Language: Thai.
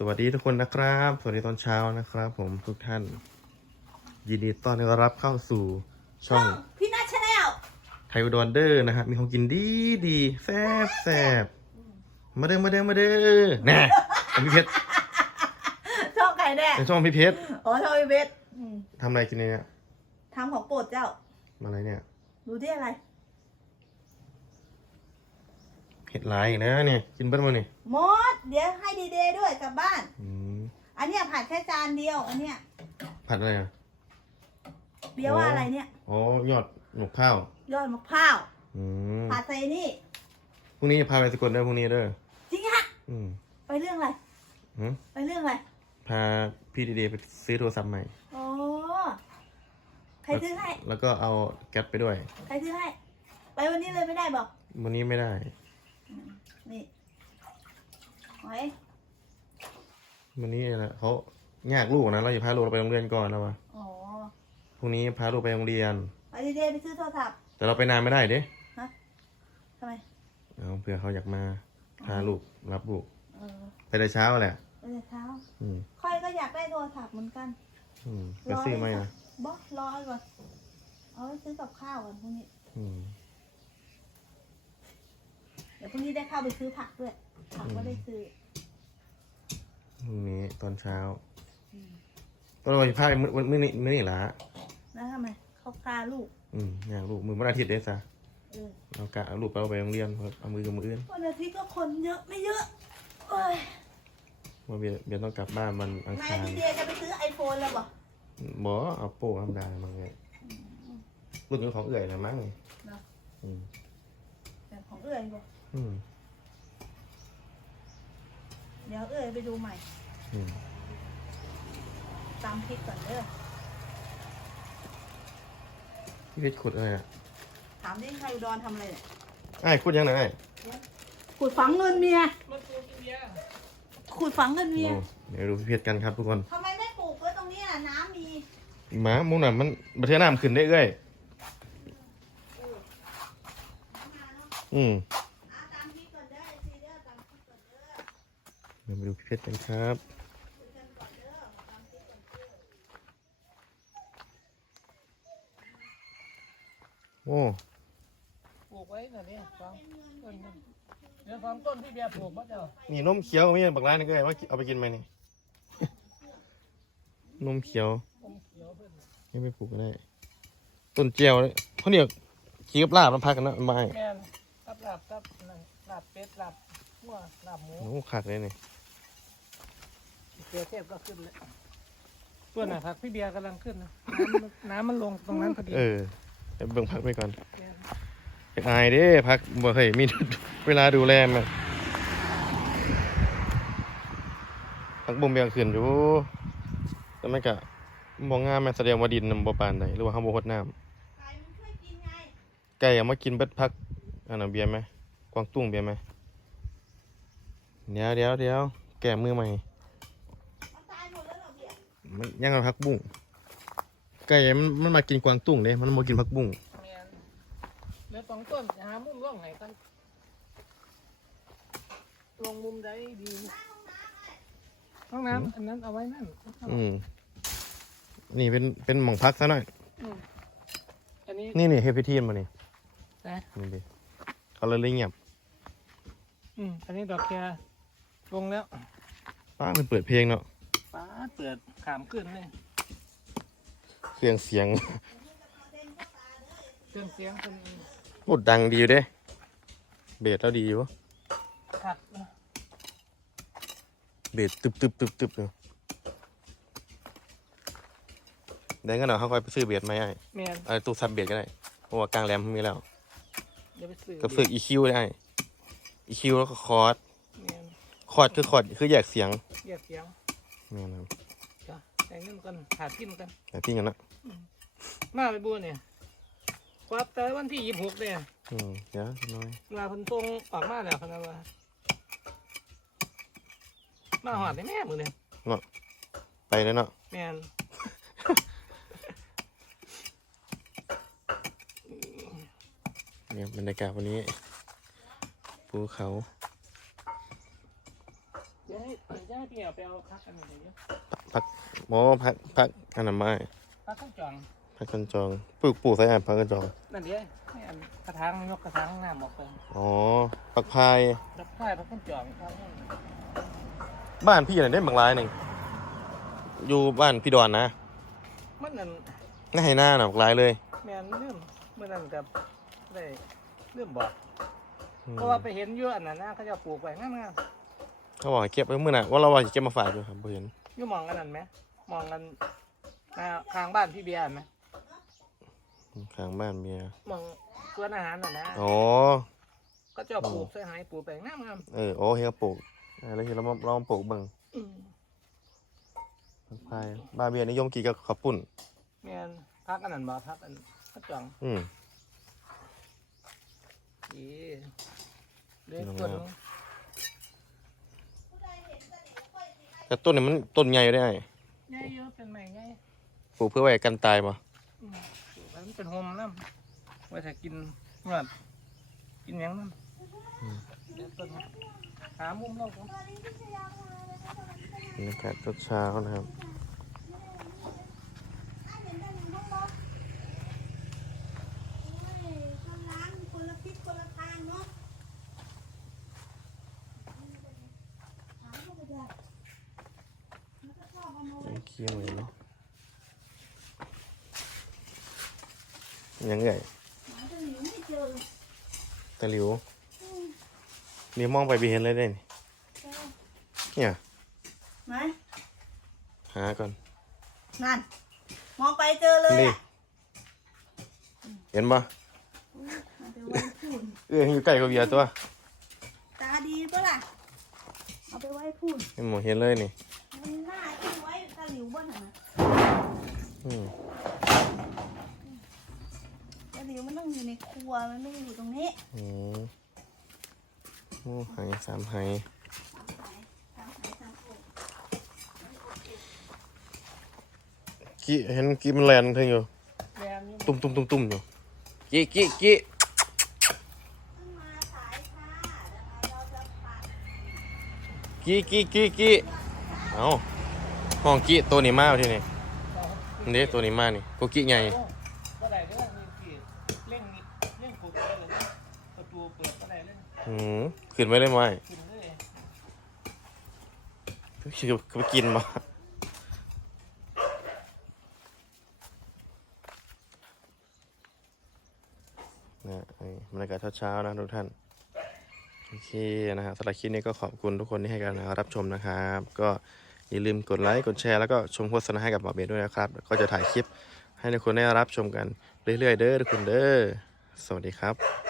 สวัสดีทุกคนนะครับ สวัสดีตอนเช้านะครับ ผมทุกท่าน ยินดีต้อนรับเข้าสู่ช่องพี่นัทชาแนลไทยอุดรเดอร์นะครับมีของกินดีดีแซ่บแซ่บมาเด้อมาเด้อมาเด้อแน่ของพี่เพชรชอบไก่แน่ในช่องพี่เพชรอ๋อชอบพี่เบสอืมทำอะไรกินเนี่ยทำของโปรดเจ้ามาอะไรเนี่ยดูที่อะไร เผ็ดหลายอีกนะเนี่ยกินเบิ้ลมาเนี่ยมด เดี๋ยวให้ดีเดย์ด้วยกลับบ้าน อืมอันเนี้ยผัดแค่จานเดียว อันเนี้ยผัดอะไรอะ เบียร์ว่าอะไรเนี่ย อ๋อยอดหมกข้าวยอดมะพร้าวอืมผัดใส่นี่ พรุ่งนี้พาไปสกลเด้อพรุ่งนี้เด้อจริงฮะ อืมไปเรื่องอะไรหืมไปเรื่องอะไร พาพี่ดีเดย์ไปซื้อโทรศัพท์ใหม่อ๋อ ใครซื้อให้ แล้วก็เอาแก๊ปไปด้วย ใครซื้อให้ ไปวันนี้เลยไม่ได้บอก วันนี้ไม่ได้ นี่หอยวันนี้นะเขายากลูกนะเราจะพาลูกเราไปโรงเรียนก่อนแล้ววะอ๋อพรุ่งนี้พาลูกไปโรงเรียน ไปดีเดย์ไปซื้อโทรศัพท์ แต่เราไปนานไม่ได้เด้ทำไมเอาเผื่อเขาอยากมาพาลูกรับลูกเออไปแต่เช้าแหละไปแต่เช้าอืมค่อยก็อยากได้โทรศัพท์เหมือนกันอืมไปซื้อไหมนะบอสรอก่อนเอาไว้ซื้อกับข้าวก่อนพรุ่งนี้อืม เดี๋ยวพรุ่งนี้ได้เข้าไปซื้อผักด้วยผักก็ได้ซื้อพรุ่งนี้ตอนเช้าตอนเราจะพาไปมื้อมื้อนี้มื้อนี้ละแล้วทำไมเขาพาลูก อืมอยากลูกมือวันอาทิตย์เด้ซะเออเรากะเอาลูกไปเอาไปโรงเรียนเอามือกับมืออื่นวันอาทิตย์ก็คนเยอะไม่เยอะเอ้ยว่าเบียร์เบียร์ต้องกลับบ้านมันอังนายคารดีเดียจะไปซื้อไอโฟนแล้วบอกบอเอาโป้ธรรมดามั้งไงรุ่นนี้ของเอื่อยนะมั้งไงเนาะอืมแบบของเอื้อยบอก อืมเดี๋ยวเอื้อยไปดูใหม่อืมตามคลิปก่อนเด้อพี่เพชรขุดอะไรอะถามดิใครอุดรทำอะไรเนี่ยไอ้ายขุดยังไงไอ้ายขุดฝังเงินเมียขุดฝังเงินเมียโอ้เดี๋ยวดูพี่เพชรกันครับทุกคนทำไมไม่ปลูกไว้ตรงนี้อะน้ำมีหมามุงน่ะมันประเทศน้ำขึ้นได้เอ้ยอืมอะตามคลิปก่อนเด้อไอซีเด้อตามคลิปก่อนเด้อ เดี๋ยวมาดูพี่เพชรกันครับคุยกันก่อนเด้อตามคลิปก่อนเด้อโอ้ปลูกไว้น่ะเนี่ยสองต้นนึงเดี๋ยวสองต้นที่เบียร์ปลูกมาเจ้านี่นมเขียวมีบักร้านนี่ก็ไอ้ว่าเอาไปกินไหมนี่ นมเขียวผมเขียวเพิ่นยังไม่ปลูกก็ได้ต้นเจียวเนี่ยเขาเนี่ยขี้กับลาบมันพักกันนะไม่แม่นตับลาบตับนั่นลาบเป็ดลาบหัวลาบหมูโอ้ขาดเลยนี่ เกลือเทพก็ขึ้นเลยส่วนน่ะผักพี่เบียร์กำลังขึ้นนะน้ำมันน้ำมันลงตรงนั้นพอดีเออเดี๋ยวเบิ่งพักไปก่อนแม่นอยากอายเด้พักบ่เคยมี เวลาดูแลมันพักบ่มเบียงขึ้นอยู่แต่มันก็บ่งามแม่นแสดงว่าดินมันบ่ปานใดหรือว่าเฮาบ่รดน้ำไก่มันช่วยกินไงไก่เอามากินเบิดพักอันน่ะเบียร์ไหมกวางตุ้งเบียร์ไหมเดี๋ยวเดี๋ยวเดี๋ยวแก้มือใหม่ มันยังเอาพักบุ้งไก่มันมันมากินกวางตุ้งเด้มันบ่กินพักบุ้งแม่นเหลือสองต้นหามุมร่องไหนกันลงมุมใดดีห้องน้ำอันนั้นเอาไว้นั่นอืมนี่เป็นเป็นหม่องพักซะหน่อย อืมอันนี้นี่นี่เฮดพิธีมานี่นะนี่ดิเขาเลยเงียบอืมอันนี้ดอกแคร์ลงแล้วป้ามันเปิดเพลงเนาะ ป้าดเปิดขามขึ้นเลยเครื่องเสียง เครื่องเสียงเป็นพูดดังดีอยู่เด้ เบสแล้วดีอยู่ขัดนะเบสตึบตึบตึบตึบเลยได้งั้นเหรอเขาคอยไปซื้อเบสไหมไอ้แมนไอ้ตู้ซับเบสก็ได้เพราะว่ากลางแรมมีแล้ว เดี๋ยวไปซื้อกับซื้อ EQ ได้ EQ แล้วก็คอร์ดแมนคอร์ดคือคอร์ดคือแยกเสียงเรียกเสียง นี่นะครับจ้ะแต่งเงินกันหากินกันแต่พี่กันนะมาไปบัวเนี่ยควับแต่วันที่ยี่สิบหกเนี่ยอืมเดี๋ยวน้อยเวลาเพันตรงออกมาแล้วพนนะว่ามาหอดได้แม่มือเนี่ยไปแล้วเนาะแมนเนี่ยบรรยากาศวันนี้ภูเขา เดี๋ยว ยวให้ เดี๋ยวจะให้พี่เอาไปเอาพักอันนี้เดี๋ยวพักหมอพักพักอันนั้นไม่พักข้างจองพักกันจองปลูกปลูกใส่อ่านพักกันจองนั่นเดี๋ยวให้อันกระถางยกกระถางน้ำออกไปอ๋อพักพายรับผ้าพักข้างจองครับบ้านพี่น่ะได้บางรายหนึ่งอยู่บ้านพี่ดอนนะมันนั่นน่าให้หน้าหน่ะบางรายเลยแมนเรื่องเมื่อนั้นกับได้เรื่องบอกอืมเพราะว่าไปเห็นอยู่อันนั้นนะเขาจะปลูกไว้งั้นง เขาบอกให้เก็บไว้เมื่อน่ะว่าเราว่าจะเก็บมาฝากอยู่ครับบ่เห็นอยู่มองกันนั่นไหมมองกันหน้าข้างบ้านพี่เบียร์ไหมข้างบ้านเมียมองสวนอาหารน่ะนะอ๋อ ก็จะปลูกใส่หายปลูกไปงามงามเออโอ้เฮียปลูกอ่าแล้วเฮียเรามาเรามาปลูกเบิ่งๆอืมพักพายบ้านเมียนิยมกินกับข้าวปุ้นแมนพักอันนั้นบ่พักอันข้างจองอืมอีเล็กต้น แต่ต้นนี้มันต้นใหญ่ได้ไงใหญ่เยอะเป็นใหม่ใหญ่ปลูกเพื่อไว้กันตายมาอืมปลูกไว้มันเป็นโฮมน้ำไว้ถ้ากินเงากินหยังน้ำเล็กต้นนี้หามุมเล่าก่อน บรรยากาศเช้าๆนะครับ คนละทิศคนละทางเนาะ ยัง เคี้ยวอยู่เนาะยังไงหาจะหนีไม่เจอตะหลิวนี่มองไปไปเห็นเลยได้นี่เนี่ยไหนหาก่อนนั่นมองไปเจอเลยนี่อะเห็นปะเอาไปไว้พูนเอ้ยอยู่ใกล้กับเบียร์ตัวตาดีปะล่ะเอาไปไว้พูนเห็นหมดเห็นเลยนี่มันน่ อืมตาหลิวมันต้องอยู่ในครัวมันไม่ได้อยู่ตรงนี้อืมโอ้หายสามหายตามสายตามโอกกี้เห็นกี้มันแลนเธออยู่แมนนี่ตุ้มตุ้มตุ้มตุ้มอยู่กี้กี้กี้ขึ้นมาสายค่ะเดี๋ยวเราจะปัดกี้กี้กี้กี้เอาห้องกี้ตัวนี้มาที่นี่ อันนี้ตัวนี้มานี่กูกี้ใหญ่ก็ได้เด้อมีกี่เร่งนิดเร่งปลูกได้เลยประตูเปิดก็ได้เร่งอืมขึ้นไม่ได้ไหมขึ้นเลยคือไปกินมาเนี่ยนี่บรรยากาศเช้าๆนะทุกท่าน โอเคนะฮะสำหรับคลิปนี้ก็ขอบคุณทุกคนที่ให้การรับชมนะครับ ก็ อย่าลืมกดไลค์กดแชร์แล้วก็ชมโฆษณาให้กับหมอเบสด้วยนะครับก็จะถ่ายคลิปให้ทุกคนได้รับชมกันเรื่อยๆเด้อทุกคนเด้อสวัสดีครับ